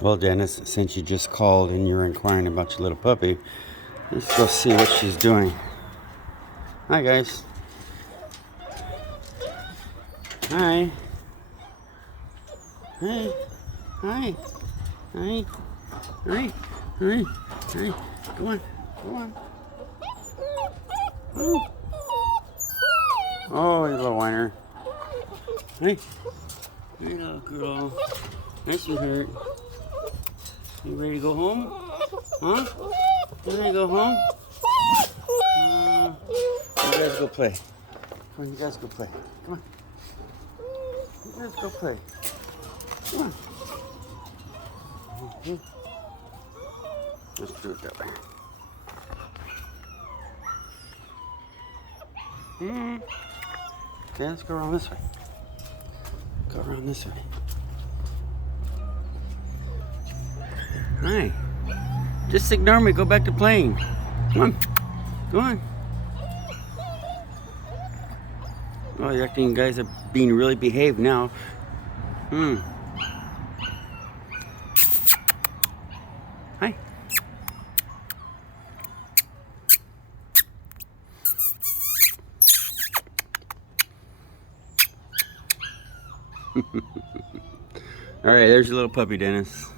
Well, Dennis, since you just called and you're inquiring about your little puppy, let's go see what she's doing. Hi, guys. Hi. Hi. Hi. Hi. Hi. Hi. Hi. Come on. Come on. Oh, oh, you little whiner. Hey. Hey, little girl. Nice sweetheart. You ready to go home? Huh? You ready to go home? You guys go play. Come on, you guys go play. Come on. You guys go play. Come on. Okay. Let's do it that way. Okay, let's go around this way. Go around this way. Hi. Just ignore me. Go back to playing. Come on. Go on. Oh, you're acting, you guys are being really behaved now. Hi. All right, there's your little puppy, Dennis.